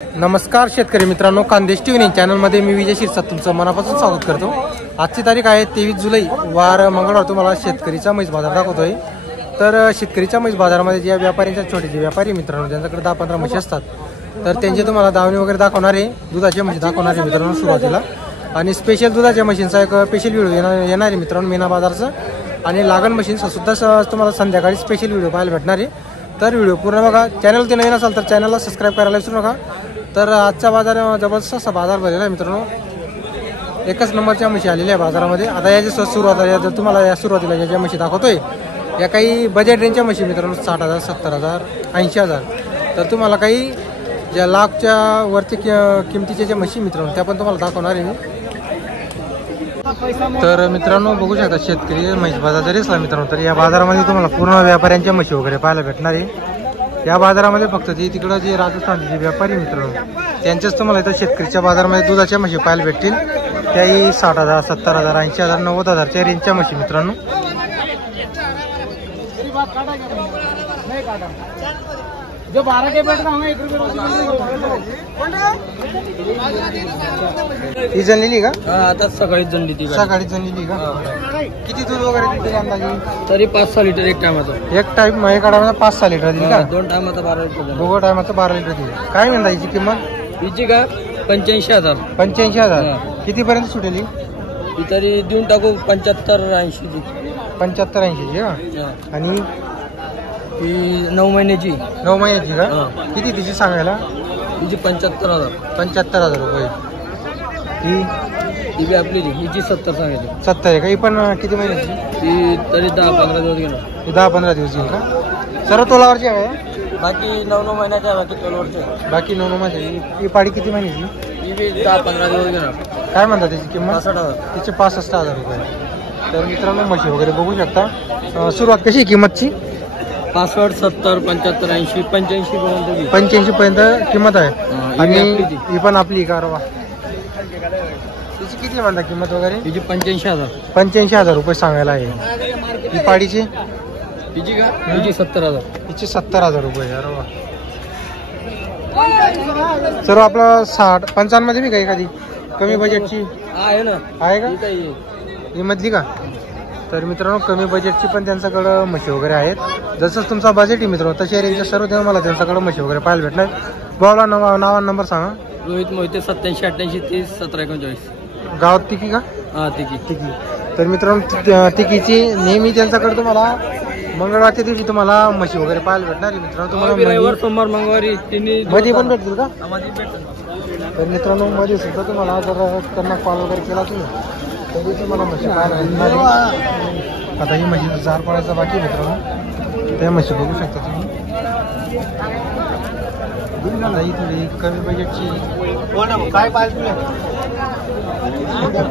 नमस्कार शेतकरी मित्रांनो, खानदेश टीव्ही चॅनलमध्ये मी विजय शिरसाट तुमचं मनापासून स्वागत करतो। आजची तारीख आहे 23 जुलै, वार मंगळवार। तुम्हाला शेतकरीचा म्हैस बाजार दाखवतोय। तर शेतकरीच्या म्हैस बाजारामध्ये ज्या व्यापाऱ्यांच्या छोटे जे व्यापारी मित्रांनो ज्यांच्याकडे 10-15 म्हशी असतात, तर त्यांचे तुम्हाला दावणी वगैरे दाखवणार आहे, दुधाच्या म्हशी दाखवणार आहे मित्रांनो सुरुवातीला। आणि स्पेशल दुधाच्या म्हशींचा एक स्पेशल व्हिडिओ येणार आहे मित्रांनो मीना बाजारचा। आणि लागण म्हशींचा सुद्धा तुम्हाला संध्याकाळी स्पेशल व्हिडिओ पाहायला भेटणार आहे। तर व्हिडिओ पूर्ण बघा। चॅनल ते नवीन असाल तर चॅनलला सबस्क्राईब करायला विसरू नका। तर आजचा बाजार जबरदस्त असा बाजार भरलेला आहे मित्रांनो। एकच नंबरच्या म्हशी आलेल्या आहे बाजारामध्ये। आता याची सुरुवात आहे, जर तुम्हाला या सुरुवातीला ज्या म्हशी दाखवतोय या काही बजेट रेंजच्या म्हशी मित्रांनो, 60,000, 70,000, 80,000। तर तुम्हाला काही ज्या लाखच्या वरती किमतीच्या ज्या म्हशी मित्रांनो त्या पण तुम्हाला दाखवणार आहे मी। तर मित्रांनो बघू शकता शेतकरी म्हैस बाजार जरी असला मित्रांनो, तर या बाजारामध्ये तुम्हाला पूर्ण व्यापाऱ्यांच्या म्हशी वगैरे पाहायला भेटणार आहे। या बाजारामध्ये फक्त जे तिकडं जे राजस्थानचे जे व्यापारी मित्रांनो त्यांच्याच तुम्हाला इथं शेतकरीच्या बाजारामध्ये दुधाच्या म्हशी पाहायला भेटतील। त्याही 60,000, 70,000, 80,000, 90,000च्या रेंजच्या म्हशी मित्रांनो। जो 12 के बैठ रहा हूँ 1 रुपये ही जनलेली का? आता सकाळीच जनली ती सकाळीच जनलेली का? किती दूध वगैरे देते अंदाजे? तरी 5-6 लिटर एक टायमाचं। एक टाइम एक टायमाला 5-6 लिटर दिली का? 2 टायमाचं 12 लिटर। दोघं टायमाचं 12 लिटर दिली। काय म्हणता याची किंमत? हिची का 85,000। 85,000 कितीपर्यंत सुटेल ही? ही तरी देऊन टाकू 75-80 ची। 75-80 ची का? आणि ही 9 महिन्याची। 9 महिन्याची का? किती तिची सांगायला? हिची 75,000। 75,000 रुपये। ही बी आपली हिची 70 सांगितली। 70 आहे का? ही पण किती महिन्याची? ही तरी 10-15 दिवस घेणार। ही 10-15 दिवस येईल का? सर्व तोलावरची आहे? बाकी 9 महिन्याच्या बाकी तोलवरचे। बाकी 9 महिन्याची। ही पाडी किती महिन्याची? ही बी 10-15 दिवस घेणार। काय म्हणतात त्याची किंमत? 65,000। तिचे 65,000 रुपये। तर मित्रांनो म्हशी वगैरे बघू शकता। सुरुवात कशी आहे किंमतची? 65, 70, 75, 80, 85 पर्यंत। 85 पर्यंत किंमत आहे। आणि ही पण आपली कारवा। तिची किती म्हणता किंमत वगैरे? हिची 85,000। 85,000 रुपये सांगायला आहे। ही पाडीची? हिची का? हिची 70,000। हिची 70,000 रुपये। अरे वा। सर्व आपलं 60-55 मध्ये बी काही एखादी कमी बजेटची आहे ना? आहे का? ही ही मधली का? तर मित्रांनो कमी बजेटची पण त्यांच्याकडं म्हशी वगैरे आहेत। जसं तुमचा बजेट आहे मित्रांनो तशा रेंजच्या सर्व तुम्हाला त्यांच्याकडे म्हशी वगैरे पाहायला भेटणार। भाऊला नाव नंबर सांगा। रोहित मोहिते 87 88 30 17 39। गावात तिकी का? हा तिकी। तर मित्रांनो तिकीची नेहमी त्यांच्याकडे तुम्हाला मंगळवारच्या दिवशी तुम्हाला म्हशी वगैरे पाहायला भेटणार आहे मित्रांनो। तुम्हाला रविवार सोमवार मंगळवारी तिन्ही मध्ये पण भेटतील का? मध्ये भेटतील। तर मित्रांनो मध्ये सुद्धा तुम्हाला जर त्यांना कॉल वगैरे केला तुम्ही तरी तुम्हाला म्हशी पाहायला भेटणार आहे। आता ही म्हशी जार पडायचा बाकी मित्रांनो, त्या म्हशी बघू शकता तुम्ही। आता ही थोडी कमी बजेटची काय पाहिजे बाजार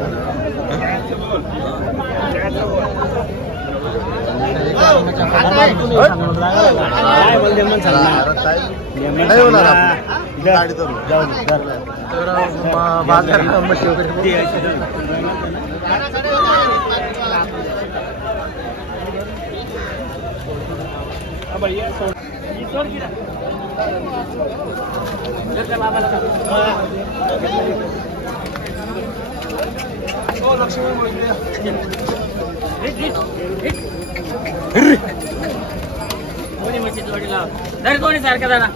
म्हशी वगैरे दोन्ही सारख्या जरा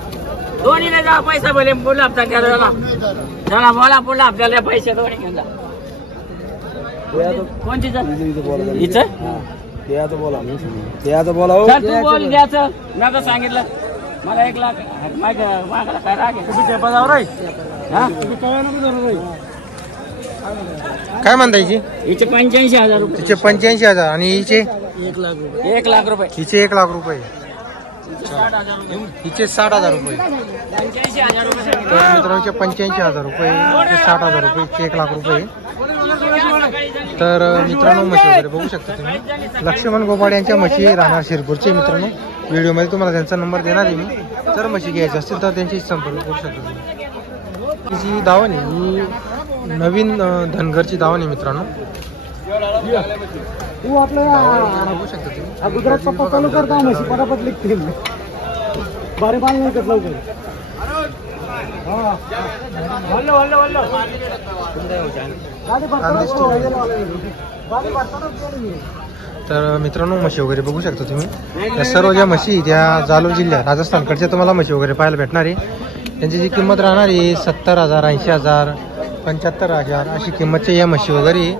दोन्ही नाही जा पैसा बोले बोला जरा बोला बोला आपल्याला पैसे दोन्ही घेऊन जा। कोणती बोला तू बोल द्याचं ना सांगितलं मला 1 लाख मागायला काय राग काय म्हणता हिची? हिचे 85,000 रुपये। तिचे 85,000 आणि हिचे 1 लाख रुपये। 1 लाख रुपये। हिचे 1 लाख रुपये। हिचे 60,000 रुपये। 85,000 रुपये। तर मित्रांनो 85,000 रुपये, 60,000 रुपये, 1 लाख रुपये। तर मित्रांनो म्हशी वगैरे बघू शकता तुम्ही। लक्ष्मण गोपाड यांच्या म्हशी राहणार शिरपूरचे मित्रांनो। व्हिडिओमध्ये तुम्हाला त्यांचा नंबर देणार आहे मी। जर म्हशी घ्यायची असतील तर त्यांची संपर्क करू शकता तुम्ही। ही दावण आहे ही नवीन धनगरची दावण आहे मित्रांनो। तू बघू शकता तुम्ही गुजरात पप्पा चालू करता म्हशी पटापट लिखतील बारे पाणी नाही करत लवकर तर मित्रांनो म्हशी वगैरे बघू शकता तुम्ही. या सर्व ज्या म्हशी त्या जालौर जिल्ह्यात राजस्थानकडच्या तुम्हाला म्हशी वगैरे पाहायला भेटणार आहे. त्यांची जी किंमत राहणार आहे 70,000, 80,000, 75,000 अशी किंमतच्या या म्हशी वगैरे.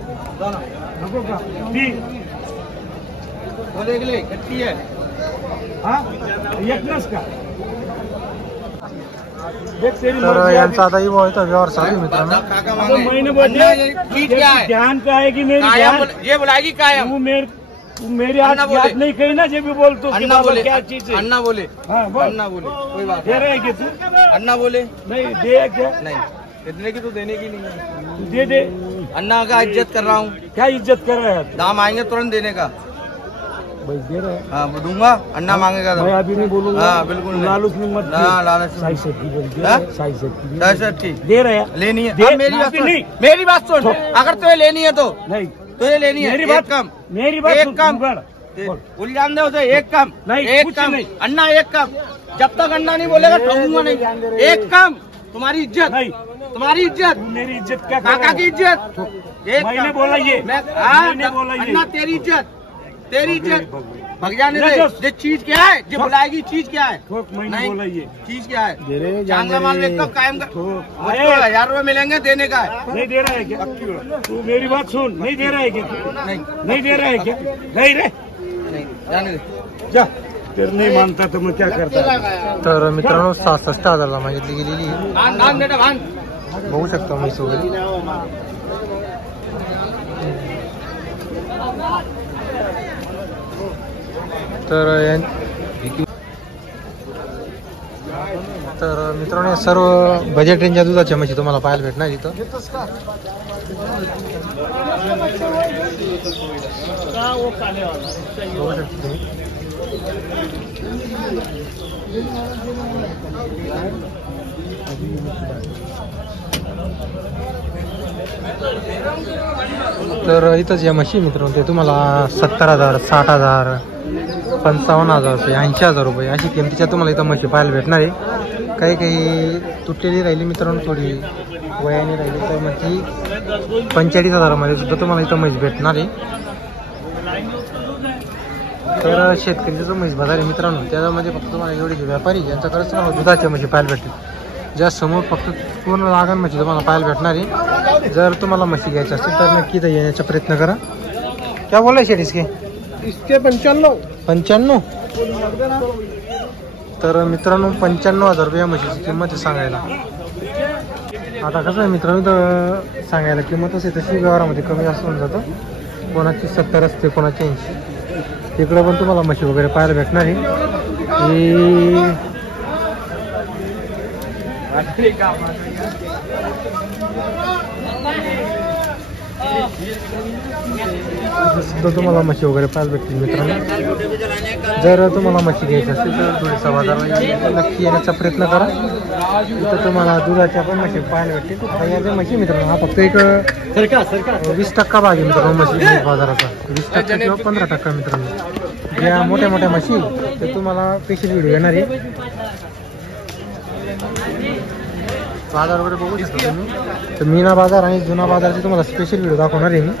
तर यांचा आता व्यवहार चालू आहे मित्रांनो. ध्यान का है कि मेरी ये बुलाएगी क्या है? मेरी आज याद नहीं कही ना, जब भी बोलतो अन्ना बोले, क्या चीज है। अन्ना बोले, हाँ बोल। अन्ना बोले, कोई बात दे रहे क्या तू? अन्ना बोले नहीं दे क्या? नहीं, इतने की तो देने की नहीं है। तू दे दे। अन्ना का इज्जत कर रहा हूँ। क्या इज्जत कर रहा है? दाम आएंगे तुरंत देने का। भाई दे रहे हैं। हाँ दूंगा, अन्ना मांगेगा तो। मैं अभी नहीं बोलूंगा। हाँ बिल्कुल नहीं। लालूच में मत। हाँ लालच में। साई सेठ की बोल दे। हाँ? साई सेठ की। साई सेठ की दे रहे हैं। लेनी है। दे- हाँ, मेरी बात अभी सुन, नहीं। मेरी बात सुन। अगर तुझे लेनी है तो नहीं तुझे लेनी है मेरी एक बात कम, मेरी बात एक सुन, कम। बोल। भूल जान दे उसे, एक कम नहीं, एक कुछ कम नहीं। अन्ना एक कम। जब तक अन्ना नहीं बोलेगा ठगूंगा नहीं। एक कम, तुम्हारी इज्जत, नहीं तुम्हारी इज्जत, तू मेरी इज्जत क्या कर काका रहा की है? इज्जत। एक मैंने कम। बोला ये। हाँ, मैंने बोला ये। अन्ना तेरी इज्जत, तेरी इज्जत भग जाने नहीं, दे। जो- ये चीज क्या है जो बुलाएगी? चीज क्या है? ठोक, मैंने नहीं। बोला ये। चीज क्या है? दे रहे चांगला माल में कब कायम कर? ठोक। मुझको 1000 रुपए मिलेंगे देने का है। नहीं दे रहा है क्या? तू मेरी बात सुन, नहीं दे रहा है क्या? नहीं नहीं दे रहा है क्या? नहीं रे नहीं जाने दे। जा, फिर नहीं मानता तो मैं क्या करता? तर मित्रांनो 66,000ला मागितली गेलेली आहे. भान बेटा भान। बघू शकता म्हैस वगैरे. तर मित्रांनो या सर्व बजेट रेंजच्या दुधाच्या म्हशी तुम्हाला पाहायला भेटणार इथं. बघू शकता तुम्ही. तर इथंच या म्हशी मित्रांनो ते तुम्हाला 70,000, 60,000, 55,000 रुपये, 80,000 रुपये अशी किमतीच्या तुम्हाला इथं म्हशी पाहायला भेटणार आहे. काही काही तुटलेली राहिली मित्रांनो, थोडी वयाने राहिली तर मग ती 45,000मध्ये सुद्धा तुम्हाला इथं म्हैस भेटणार आहे. तर शेतकरीचा जो म्हैस बाजार आहे मित्रांनो त्यामध्ये फक्त तुम्हाला एवढे जे व्यापारी यांच्याकडेच तुम्हाला दुधाच्या म्हशी पाहायला भेटतील. ज्या समोर फक्त पूर्ण लागण म्हशी तुम्हाला पाहायला भेटणार आहे. जर तुम्हाला म्हशी घ्यायची असतील तर नक्की इथं येण्याचा प्रयत्न करा. क्या बोला शेट इसके? इसके 95. तर मित्रांनो 95,000 रुपये या म्हशीची किंमत आहे सांगायला. आता कसं आहे मित्रांनो तर सांगायला किंमत असे तशी व्यवहारामध्ये कमी जास्त होऊन जातं. कोणाची 70 असते, कोणाची 80. तिकडं पण तुम्हाला म्हशी वगैरे पाहायला भेटणार आहे. सुद्धा तुम्हाला म्हशी वगैरे पाहायला भेटतील मित्रांनो. जर तुम्हाला म्हशी घ्यायची असतील तर थोडीसा बाजारात नक्की येण्याचा प्रयत्न करा. इथं तुम्हाला दुधाच्या पण म्हशी पाहायला भेटतील. आता या ज्या म्हशी मित्रांनो हा फक्त एक 20% भाग आहे मित्रांनो म्हशी बाजाराचा. 20% किंवा 15% मित्रांनो. ज्या मोठ्या मोठ्या म्हशी ते तुम्हाला स्पेशल व्हिडिओ येणार आहे. बाजार वगैरे बघू शकता तुम्ही. तर मीना बाजार आणि जुना बाजारचे तुम्हाला स्पेशल व्हिडिओ दाखवणार आहे मी.